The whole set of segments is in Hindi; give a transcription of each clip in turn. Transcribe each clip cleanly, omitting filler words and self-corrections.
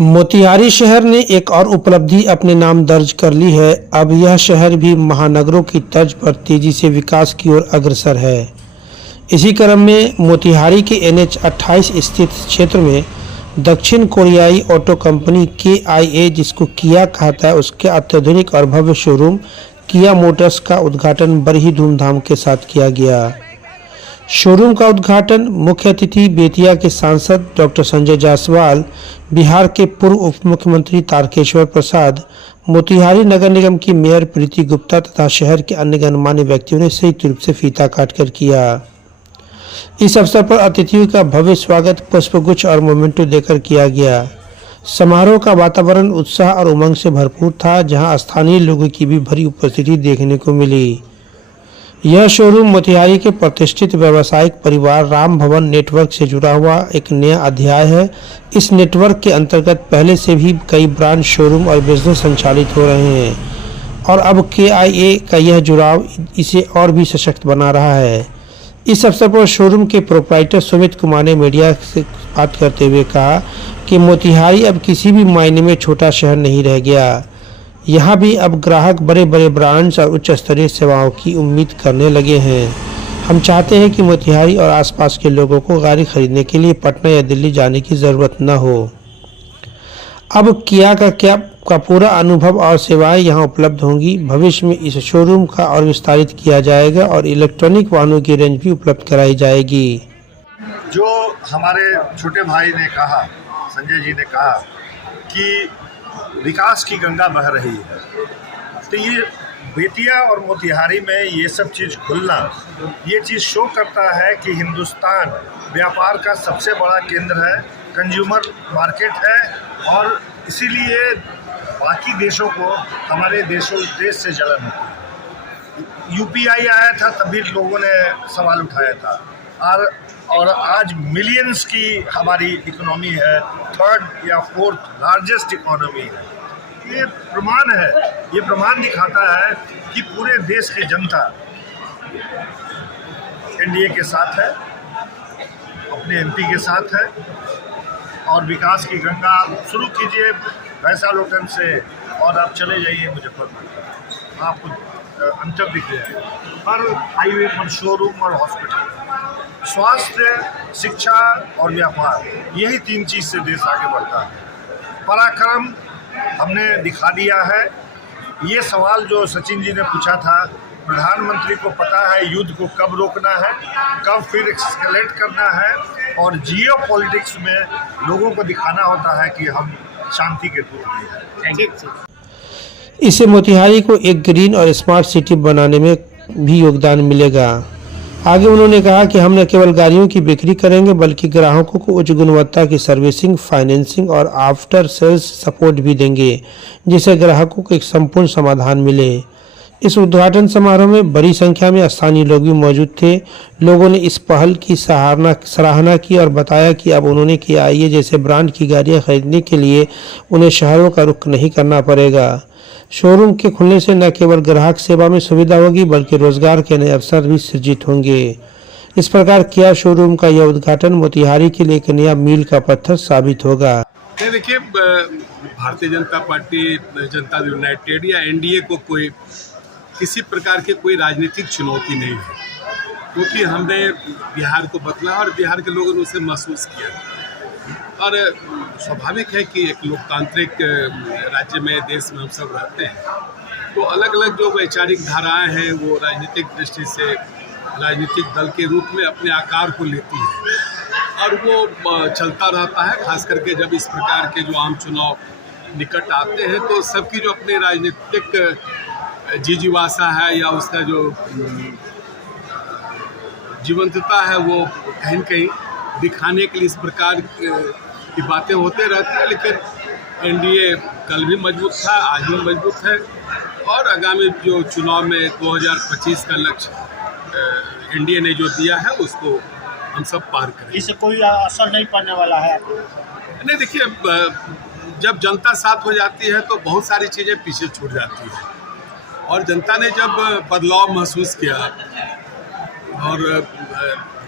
मोतिहारी शहर ने एक और उपलब्धि अपने नाम दर्ज कर ली है। अब यह शहर भी महानगरों की तर्ज पर तेजी से विकास की ओर अग्रसर है। इसी क्रम में मोतिहारी के NH 28 स्थित क्षेत्र में दक्षिण कोरियाई ऑटो कंपनी KIA, जिसको किया कहता है, उसके अत्याधुनिक और भव्य शोरूम किया मोटर्स का उद्घाटन बड़ी ही धूमधाम के साथ किया गया। शोरूम का उद्घाटन मुख्य अतिथि बेतिया के सांसद डॉक्टर संजय जायसवाल, बिहार के पूर्व उप मुख्यमंत्री तारकेश्वर प्रसाद, मोतिहारी नगर निगम की मेयर प्रीति गुप्ता तथा शहर के अन्य गणमान्य व्यक्तियों ने संयुक्त रूप से फीता काटकर किया। इस अवसर पर अतिथियों का भव्य स्वागत पुष्पगुच्छ और मोमेंटो देकर किया गया। समारोह का वातावरण उत्साह और उमंग से भरपूर था, जहां स्थानीय लोगों की भी भरी उपस्थिति देखने को मिली। यह शोरूम मोतिहारी के प्रतिष्ठित व्यावसायिक परिवार राम भवन नेटवर्क से जुड़ा हुआ एक नया अध्याय है। इस नेटवर्क के अंतर्गत पहले से भी कई ब्रांड शोरूम और बिजनेस संचालित हो रहे हैं और अब KIA का यह जुड़ाव इसे और भी सशक्त बना रहा है। इस अवसर पर शोरूम के प्रोप्राइटर सुमित कुमार ने मीडिया से बात करते हुए कहा कि मोतिहारी अब किसी भी मायने में छोटा शहर नहीं रह गया। यहाँ भी अब ग्राहक बड़े बड़े ब्रांड्स और उच्च स्तरीय सेवाओं की उम्मीद करने लगे हैं। हम चाहते हैं कि मोतिहारी और आसपास के लोगों को गाड़ी खरीदने के लिए पटना या दिल्ली जाने की ज़रूरत न हो। अब किया का पूरा अनुभव और सेवाएं यहाँ उपलब्ध होंगी। भविष्य में इस शोरूम का और विस्तारित किया जाएगा और इलेक्ट्रॉनिक वाहनों की रेंज भी उपलब्ध कराई जाएगी। जो हमारे छोटे भाई ने कहा, संजय जी ने कहा कि विकास की गंगा बह रही है, तो ये बेतिया और मोतिहारी में ये सब चीज़ खुलना, ये चीज़ शो करता है कि हिंदुस्तान व्यापार का सबसे बड़ा केंद्र है, कंज्यूमर मार्केट है और इसीलिए बाकी देशों को हमारे देश से जलन होती है। UPI आया था तभी लोगों ने सवाल उठाया था और आज मिलियंस की हमारी इकोनॉमी है, 3rd या 4th लार्जेस्ट इकोनॉमी है। ये प्रमाण है, ये प्रमाण दिखाता है कि पूरे देश की जनता NDA के साथ है, अपने MP के साथ है और विकास की गंगा शुरू कीजिए भैंसालोटन से और आप चले जाइए मुजफ्फरपुर, आपको अंतर दिख जाएगा। हर हाईवे पर शोरूम और हॉस्पिटल, स्वास्थ्य, शिक्षा और व्यापार, यही 3 चीज़ से देश आगे बढ़ता है। पराक्रम हमने दिखा दिया है। ये सवाल जो सचिन जी ने पूछा था, प्रधानमंत्री को पता है युद्ध को कब रोकना है, कब फिर एक्सकेलेट करना है और जियो पॉलिटिक्स में लोगों को दिखाना होता है कि हम शांति के दूत हैं। इससे मोतिहारी को एक ग्रीन और स्मार्ट सिटी बनाने में भी योगदान मिलेगा। आगे उन्होंने कहा कि हम न केवल गाड़ियों की बिक्री करेंगे बल्कि ग्राहकों को उच्च गुणवत्ता की सर्विसिंग, फाइनेंसिंग और आफ्टर सेल्स सपोर्ट भी देंगे, जिससे ग्राहकों को एक संपूर्ण समाधान मिले। इस उद्घाटन समारोह में बड़ी संख्या में स्थानीय लोग भी मौजूद थे। लोगों ने इस पहल की सराहना की और बताया कि अब उन्होंने KIA जैसे ब्रांड की गाड़ियां खरीदने के लिए उन्हें शहरों का रुख नहीं करना पड़ेगा। शोरूम के खुलने से न केवल ग्राहक सेवा में सुविधा होगी बल्कि रोजगार के नए अवसर भी सृजित होंगे। इस प्रकार किया शोरूम का यह उद्घाटन मोतिहारी के लिए एक नया मील का पत्थर साबित होगा। देखिए, भारतीय जनता पार्टी, जनता यूनाइटेड या NDA को कोई किसी प्रकार की कोई राजनीतिक चुनौती नहीं है, क्योंकि हमने बिहार को बदला और बिहार के लोगों ने उसे महसूस किया। और स्वाभाविक है कि एक लोकतांत्रिक राज्य में, देश में हम सब रहते हैं, तो अलग अलग जो वैचारिक धाराएं हैं वो राजनीतिक दृष्टि से राजनीतिक दल के रूप में अपने आकार को लेती है और वो चलता रहता है। खास करके जब इस प्रकार के जो आम चुनाव निकट आते हैं तो सबकी जो अपनी राजनीतिक जिजीवासा है या उसका जो जीवंतता है वो कहीं न कहीं दिखाने के लिए इस प्रकार की बातें होते रहती हैं। लेकिन NDA कल भी मजबूत था, आज भी मजबूत है और आगामी जो चुनाव में 2025 का लक्ष्य NDA ने जो दिया है उसको हम सब पार करें। इससे कोई असर नहीं पड़ने वाला है? नहीं, देखिए, जब जनता साथ हो जाती है तो बहुत सारी चीज़ें पीछे छूट जाती है और जनता ने जब बदलाव महसूस किया और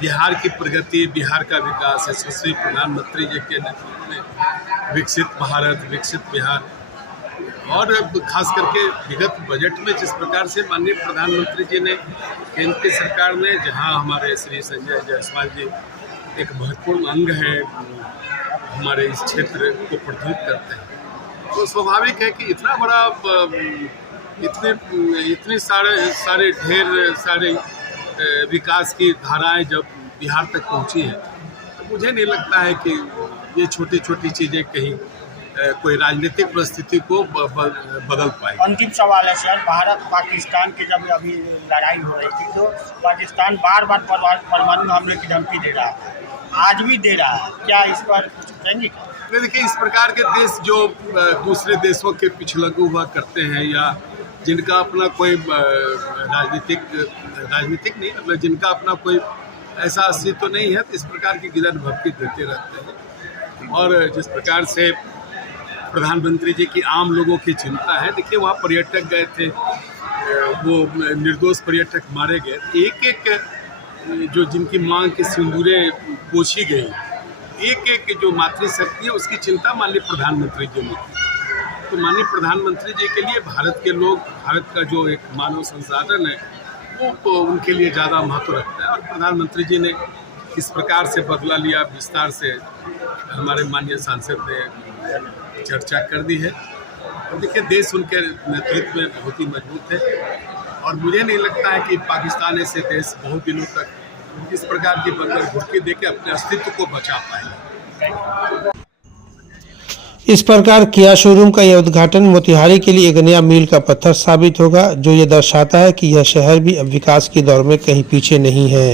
बिहार की प्रगति, बिहार का विकास यशस्वी प्रधानमंत्री जी के नेतृत्व में विकसित भारत, विकसित बिहार, और खास करके विगत बजट में जिस प्रकार से माननीय प्रधानमंत्री जी ने, केंद्र की सरकार ने, जहां हमारे श्री संजय जायसवाल जी एक महत्वपूर्ण अंग है हमारे इस क्षेत्र को प्रतिनिधित्व करते हैं, तो स्वाभाविक है कि इतना बड़ा इतने सारे ढेर सारे विकास की धाराएं जब बिहार तक पहुंची हैं, तो मुझे नहीं लगता है कि ये छोटी छोटी चीज़ें कहीं कोई राजनीतिक परिस्थिति को बदल पाए। अंतिम सवाल है सर, भारत पाकिस्तान की जब अभी लड़ाई हो रही थी तो पाकिस्तान बार बार परमाणु हमले की धमकी दे रहा है, आज भी दे रहा है, क्या इस पर कुछ कहेंगे? देखिए, इस प्रकार के देश जो दूसरे देशों के पिछलग्गू हुआ करते हैं, या जिनका अपना कोई राजनीतिक नहीं, मतलब जिनका अपना कोई ऐसा अस्तित्व तो नहीं है, तो इस प्रकार की गिरद भपकी देते रहते हैं। और जिस प्रकार से प्रधानमंत्री जी की आम लोगों की चिंता है, देखिए वहाँ पर्यटक गए थे, वो निर्दोष पर्यटक मारे गए, एक एक जो जिनकी मांग के सिंदूरें पोछी गई, एक एक जो मातृशक्ति है उसकी चिंता माननीय प्रधानमंत्री जी ने की। तो माननीय प्रधानमंत्री जी के लिए भारत के लोग, भारत का जो एक मानव संसाधन है वो उनके लिए ज़्यादा महत्व रखता है, और प्रधानमंत्री जी ने किस प्रकार से बदला लिया, विस्तार से हमारे माननीय सांसद ने चर्चा कर दी है। और देखिए, देश उनके नेतृत्व में बहुत ही मजबूत है, और मुझे नहीं लगता है कि पाकिस्तान ऐसे देश बहुत दिनों तक इस प्रकार की बंदर घुटकी देके अपने अस्तित्व को बचा पाएंगे। इस प्रकार किया शोरूम का यह उद्घाटन मोतिहारी के लिए एक नया मील का पत्थर साबित होगा, जो ये दर्शाता है कि यह शहर भी अब विकास की दौड़ में कहीं पीछे नहीं है।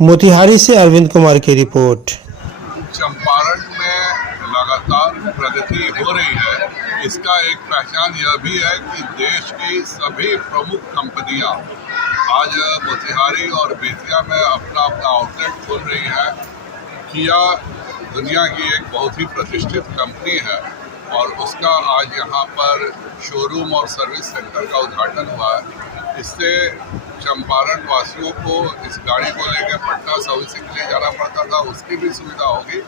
मोतिहारी से अरविंद कुमार की रिपोर्ट। चंपारण में लगातार प्रगति हो रही है, इसका एक पहचान यह भी है कि देश की सभी प्रमुख कंपनियां आज मोतिहारी और बेतिया में अपना आउटलेट खोल रही है। किया दुनिया की एक बहुत ही प्रतिष्ठित कंपनी है, और उसका आज यहाँ पर शोरूम और सर्विस सेंटर का उद्घाटन हुआ है। इससे चंपारण वासियों को इस गाड़ी को लेकर पटना सर्विसिंग के लिए जाना पड़ता था, उसकी भी सुविधा होगी।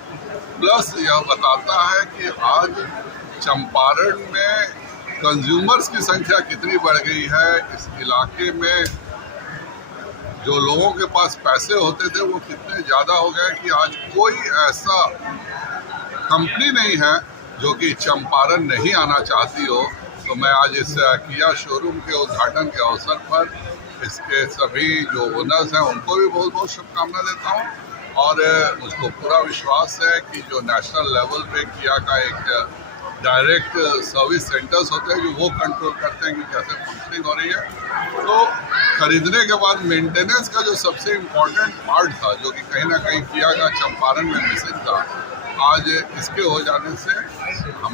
प्लस यह बताता है कि आज चंपारण में कंज्यूमर्स की संख्या कितनी बढ़ गई है। इस इलाके में जो लोगों के पास पैसे होते थे वो कितने ज़्यादा हो गए कि आज कोई ऐसा कंपनी नहीं है जो कि चंपारण नहीं आना चाहती हो। तो मैं आज इस किया शोरूम के उद्घाटन के अवसर पर इसके सभी जो ओनर्स हैं उनको भी बहुत बहुत शुभकामना देता हूं, और मुझको पूरा विश्वास है कि जो नेशनल लेवल पे किया का एक डायरेक्ट सर्विस सेंटर्स होते हैं जो वो कंट्रोल करते हैं कि कैसे फंक्शनिंग हो रही है। तो खरीदने के बाद मेंटेनेंस का जो सबसे इम्पोर्टेंट पार्ट था, जो कि कहीं ना कहीं किया का चंपारण में मिसिंग था, आज इसके हो जाने से हम